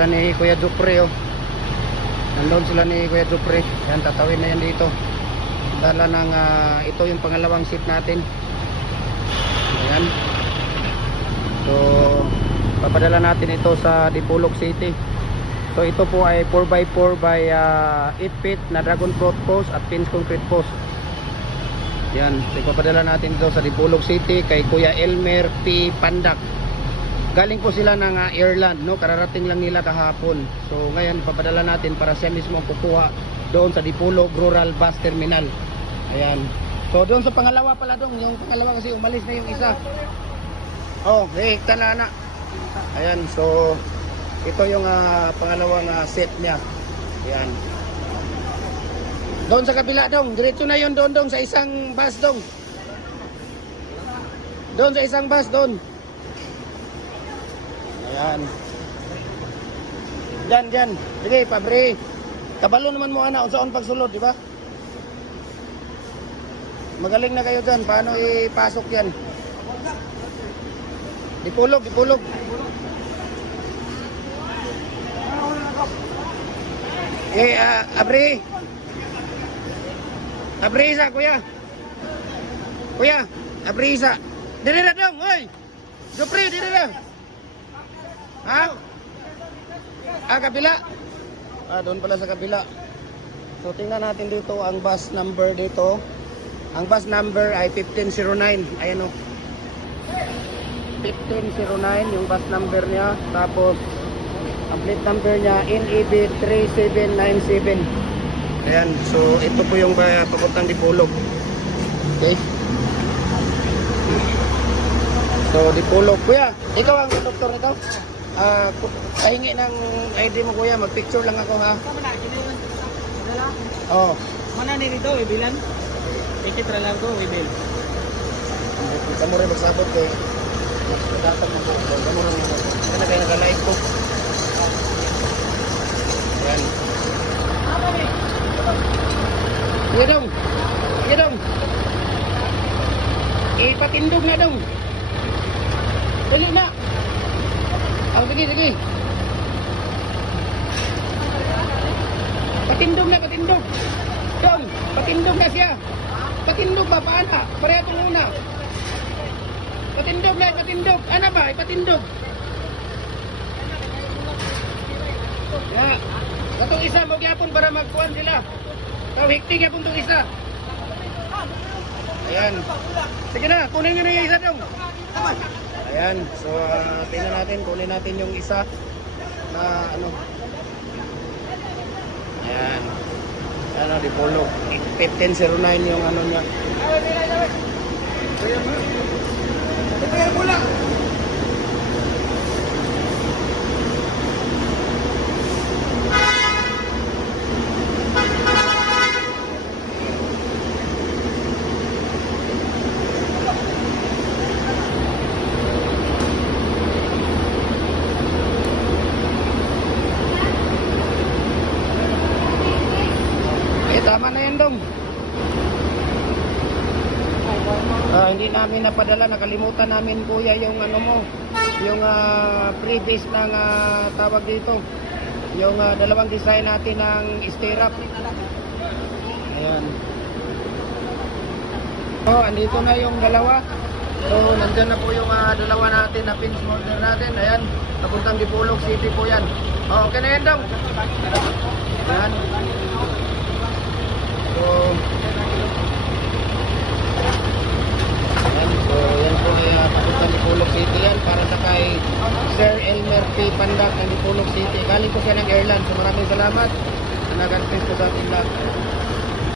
sila ni Kuya Dupre, oh. Nandun sila ni Kuya Dupre. Yan, tatawin na yan dito. Dala ng ito yung pangalawang seat natin. Ayan. So papadala natin ito sa Dipolog City. So ito po ay 4x4 by 8 feet na dragon fruit post at pins concrete post. Yan, so ipapadala natin ito sa Dipolog City kay Kuya Elmer P. Pandak. Galing po sila ng Ireland, no? Kararating lang nila kahapon. So ngayon papadala natin para siya mismo kukuha doon sa Dipolog Rural Bus Terminal. Ayan. So doon sa pangalawa pala dong, yung pangalawa kasi umalis na yung isa. Oh, tala na. Ayan, so ito yung pangalawang set niya. Ayan. Doon sa kabila dong, diretso na yun doon sa isang bus dong. Doon sa isang bus doon. Ayan. Diyan. Sige, pabre. Kabalo naman mo ana unsaon pagsulod, di ba? Magaling na kayo dyan. Paano ipasok yan? Dipolog. Abri isa, kuya. Abri isa. Dili na dong, oy. Dupre, dili na. Ha? Kabila. Doon pala sa kabila. So tingnan natin dito ang bus number dito. Ang bus number ay 1509. Ayan o. 1509 yung bus number niya. Tapos ang plate number niya NEB 3797. Ayan, so ito po yung papuntang Dipolog. Okay. So Dipolog, kuya, ikaw ang conductor nito? Pahingi ng ID mo, kuya, mag-picture lang ako, ha? Oh. Mana ni dito, ibilan? Ikit ra lang ko, ibil. Kita mo rin magsabot kay datang mo po. Kita mo rin na kayo nag-live po. Ayan. Sige dong. Ipatindog na dong. Dali na. Sige. Patindog. Dong, patindog na siya. Patindog ba? Paana? Pareha itong una. Patindog. Ano ba? Ipatindog. Ya. Katong isa mo gyapon para magkuhan sila. Hikting gyapon tong isa. Ayan. Sige na, kunin nyo na yung isa dong. Ayan. So, tingnan natin, kunin natin yung isa na ano. Ayan. Ano, Dipolog. 1509 yung ano niya. Ito mo lang. Tama na yan dong. Hindi namin napadala, nakalimutan namin kuya yung ano mo, yung previous ng tawag dito, yung dalawang design natin ng stirrup. Ayan. So andito na yung dalawa. So nandyan na po yung dalawa natin na pins holder natin. Ayan, papuntang Dipolog City po yan. Okay na yan dong. Ayan. So yan po ay papuntang Dipolog City yan para sa kay Sir Elmer P. Pandak ng Dipolog City. Galing po siya ng Ireland. So maraming salamat na nag-assist po sa ating lahat.